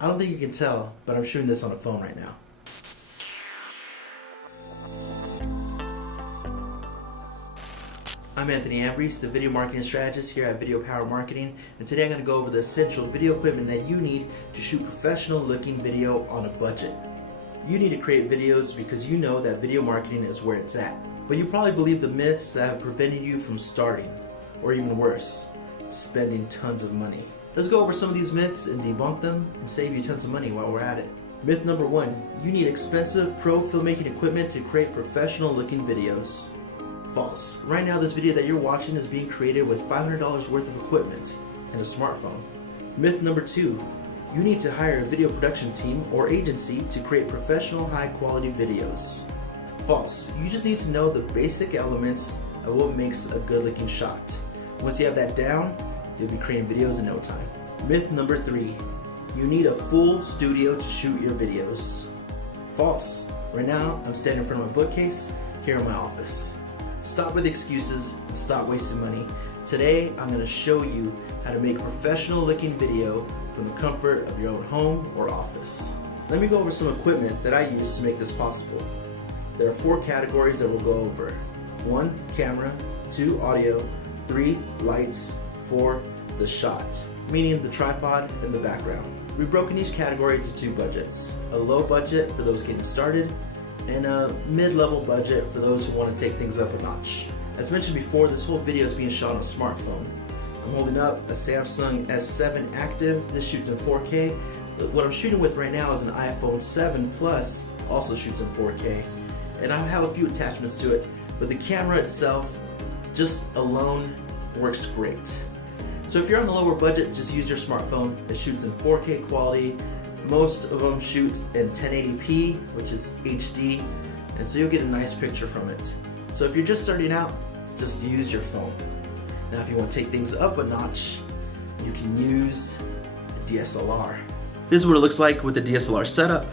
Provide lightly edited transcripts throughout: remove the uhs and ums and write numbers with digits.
I don't think you can tell, but I'm shooting this on a phone right now. I'm Anthony Ambrose, the video marketing strategist here at Video Power Marketing, and today I'm going to go over the essential video equipment that you need to shoot professional looking video on a budget. You need to create videos because you know that video marketing is where it's at, but you probably believe the myths that have prevented you from starting, or even worse, spending tons of money. Let's go over some of these myths and debunk them and save you tons of money while we're at it. Myth number 1, you need expensive pro filmmaking equipment to create professional looking videos. False. Right now this video that you're watching is being created with $500 worth of equipment and a smartphone. Myth number 2, you need to hire a video production team or agency to create professional high quality videos. False. You just need to know the basic elements of what makes a good looking shot. Once you have that down, you'll be creating videos in no time. Myth number 3, you need a full studio to shoot your videos. False. Right now I'm standing in front of my bookcase here in my office. Stop with excuses and stop wasting money. Today I'm going to show you how to make a professional looking video from the comfort of your own home or office. Let me go over some equipment that I use to make this possible. There are 4 categories that we'll go over. 1, camera. 2, audio. 3, lights. 4, the shot, meaning the tripod and the background. We've broken each category into 2 budgets. A low budget for those getting started, and a mid-level budget for those who want to take things up a notch. As mentioned before, this whole video is being shot on a smartphone. I'm holding up a Samsung S7 Active. This shoots in 4K. What I'm shooting with right now is an iPhone 7 Plus, also shoots in 4K. And I have a few attachments to it, but the camera itself, just alone, works great. So if you're on the lower budget, just use your smartphone. It shoots in 4K quality. Most of them shoot in 1080p, which is HD, and so you'll get a nice picture from it. So if you're just starting out, just use your phone. Now if you want to take things up a notch, you can use a DSLR. This is what it looks like with the DSLR setup.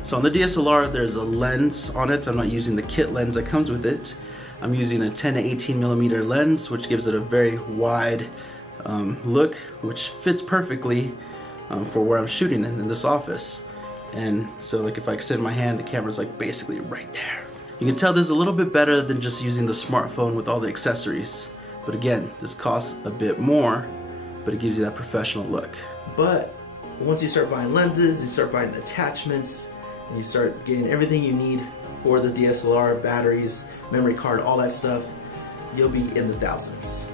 So on the DSLR, there's a lens on it. I'm not using the kit lens that comes with it. I'm using a 10 to 18 millimeter lens, which gives it a very wide look, which fits perfectly for where I'm shooting in this office. And so like if I extend my hand, the camera's like basically right there. You can tell this is a little bit better than just using the smartphone with all the accessories. But again, this costs a bit more, but it gives you that professional look. But once you start buying lenses, you start buying attachments, and you start getting everything you need for the DSLR, batteries, memory card, all that stuff, you'll be in the thousands.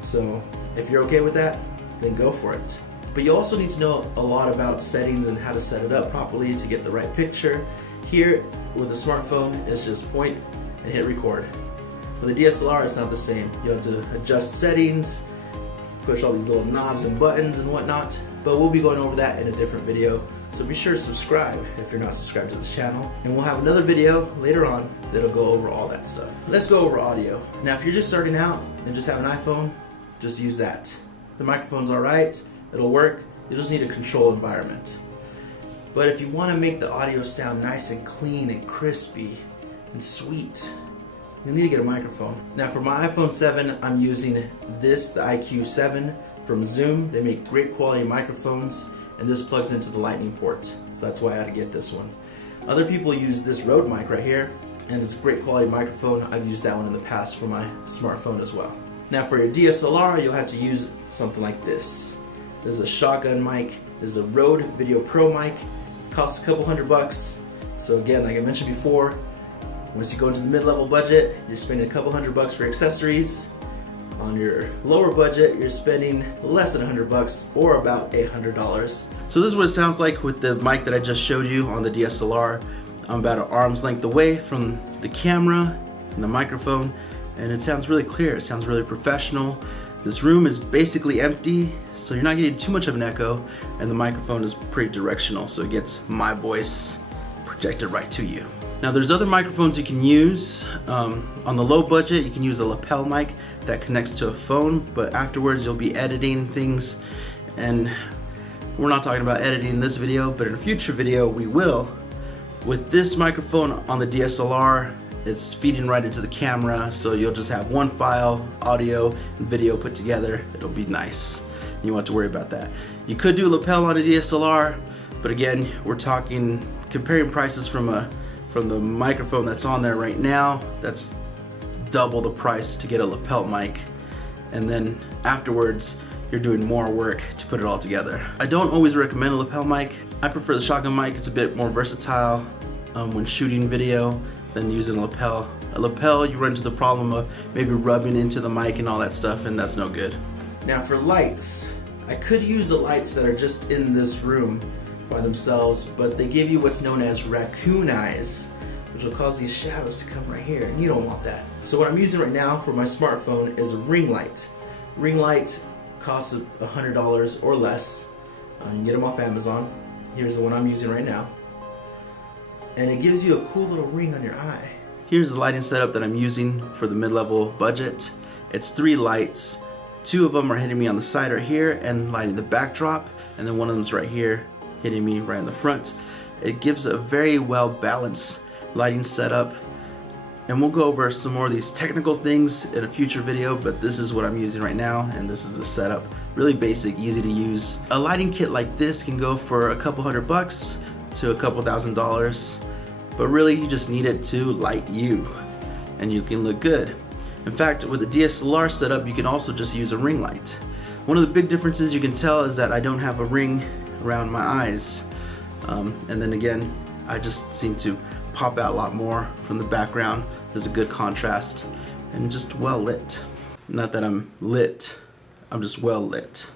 So if you're okay with that, then go for it. But you also need to know a lot about settings and how to set it up properly to get the right picture. Here with the smartphone, it's just point and hit record. With the DSLR, it's not the same. You have to adjust settings, push all these little knobs and buttons and whatnot, but we'll be going over that in a different video. So be sure to subscribe if you're not subscribed to this channel, and we'll have another video later on that'll go over all that stuff. Let's go over audio. Now if you're just starting out and just have an iPhone, just use that. The microphone's alright, it'll work, you just need a controlled environment. But if you want to make the audio sound nice and clean and crispy and sweet, you'll need to get a microphone. Now for my iPhone 7, I'm using this, the IQ7 from Zoom. They make great quality microphones, and this plugs into the lightning port. So that's why I had to get this one. Other people use this Rode mic right here, and it's a great quality microphone. I've used that one in the past for my smartphone as well. Now for your DSLR, you'll have to use something like this. This is a shotgun mic. This is a Rode Video Pro mic. It costs a couple $100. So again, like I mentioned before, once you go into the mid-level budget, you're spending a couple $100 for accessories. On your lower budget, you're spending less than $100 or about $800. So this is what it sounds like with the mic that I just showed you on the DSLR. I'm about an arm's length away from the camera and the microphone, and it sounds really clear. It sounds really professional. This room is basically empty, so you're not getting too much of an echo, and the microphone is pretty directional, so it gets my voice projected right to you. Now there's other microphones you can use. On the low budget, you can use a lapel mic that connects to a phone, but afterwards you'll be editing things, and we're not talking about editing in this video, but in a future video we will. With this microphone on the DSLR, it's feeding right into the camera, so you'll just have one file, audio and video put together. It'll be nice. You won't have to worry about that. You could do a lapel on a DSLR, but again, we're talking comparing prices from the microphone that's on there right now. That's double the price to get a lapel mic, and then afterwards you're doing more work to put it all together. I don't always recommend a lapel mic. I prefer the shotgun mic. It's a bit more versatile when shooting video than using a lapel. A lapel, you run into the problem of maybe rubbing into the mic and all that stuff, and that's no good. Now for lights, I could use the lights that are just in this room by themselves, but they give you what's known as raccoon eyes, which will cause these shadows to come right here, and you don't want that. So what I'm using right now for my smartphone is a ring light. Ring light costs $100 or less. You can get them off Amazon. Here's the one I'm using right now. And it gives you a cool little ring on your eye. Here's the lighting setup that I'm using for the mid-level budget. It's 3 lights. 2 of them are hitting me on the side right here and lighting the backdrop, and then one of them's right here hitting me right in the front. It gives a very well balanced lighting setup, and we'll go over some more of these technical things in a future video, but this is what I'm using right now, and this is the setup. Really basic, easy to use. A lighting kit like this can go for a couple $100 to a couple $1,000, but really you just need it to light you, and you can look good. In fact, with the DSLR setup, you can also just use a ring light. One of the big differences you can tell is that I don't have a ring around my eyes, and then again, I just seem to pop out a lot more from the background. There's a good contrast and just well lit. Not that I'm lit, I'm just well lit.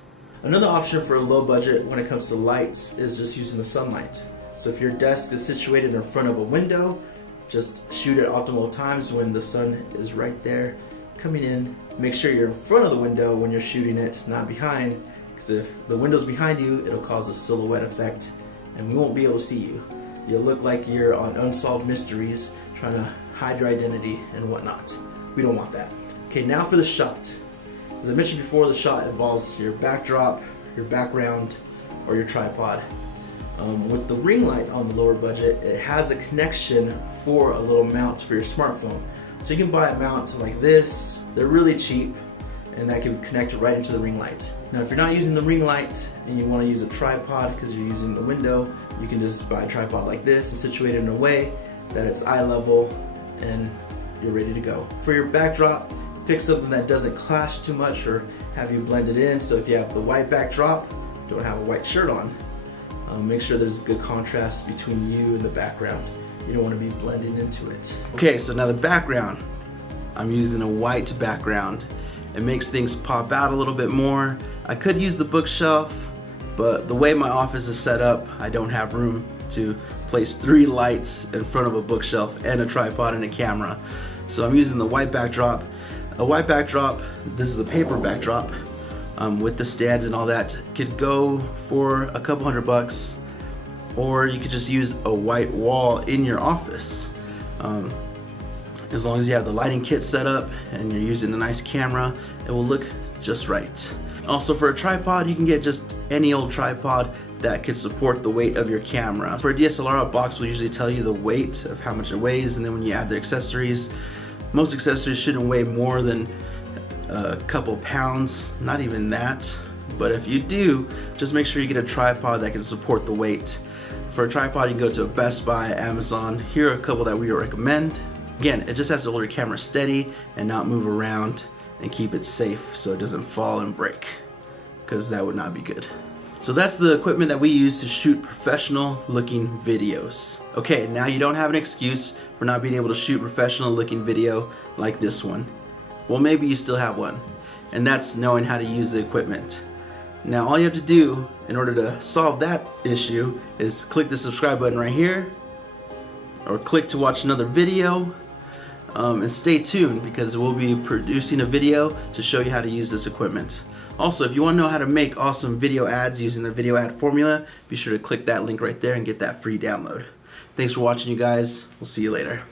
Another option for a low budget when it comes to lights is just using the sunlight. So if your desk is situated in front of a window, just shoot at optimal times when the sun is right there coming in. Make sure you're in front of the window when you're shooting it, not behind, because if the window's behind you, it'll cause a silhouette effect and we won't be able to see you. You'll look like you're on Unsolved Mysteries trying to hide your identity and whatnot. We don't want that. Okay, now for the shot. As I mentioned before, the shot involves your backdrop, your background, or your tripod. With the ring light on the lower budget, it has a connection for a little mount for your smartphone. So you can buy a mount like this. They're really cheap, and that can connect right into the ring light. Now if you're not using the ring light and you want to use a tripod because you're using the window, you can just buy a tripod like this and situate it in a way that it's eye level and you're ready to go. For your backdrop, pick something that doesn't clash too much or have you blended in. So if you have the white backdrop, don't have a white shirt on, make sure there's good contrast between you and the background. You don't want to be blending into it. Okay, so now the background. I'm using a white background. It makes things pop out a little bit more. I could use the bookshelf, but the way my office is set up, I don't have room to place 3 lights in front of a bookshelf and a tripod and a camera. So I'm using the white backdrop. A white backdrop, this is a paper backdrop, with the stands and all that, could go for a couple $100, or you could just use a white wall in your office. As long as you have the lighting kit set up and you're using a nice camera, it will look just right. Also for a tripod, you can get just any old tripod that could support the weight of your camera. For a DSLR, a box will usually tell you the weight of how much it weighs, and then when you add the accessories, most accessories shouldn't weigh more than a couple pounds, not even that. But if you do, just make sure you get a tripod that can support the weight. For a tripod, you can go to a Best Buy, Amazon. Here are a couple that we recommend. Again, it just has to hold your camera steady and not move around and keep it safe so it doesn't fall and break, because that would not be good. So that's the equipment that we use to shoot professional looking videos. Okay, now you don't have an excuse for not being able to shoot professional looking video like this one. Well, maybe you still have one, and that's knowing how to use the equipment. Now all you have to do in order to solve that issue is click the subscribe button right here, or click to watch another video, and stay tuned because we'll be producing a video to show you how to use this equipment. Also, if you want to know how to make awesome video ads using the video ad formula, be sure to click that link right there and get that free download. Thanks for watching, you guys. We'll see you later.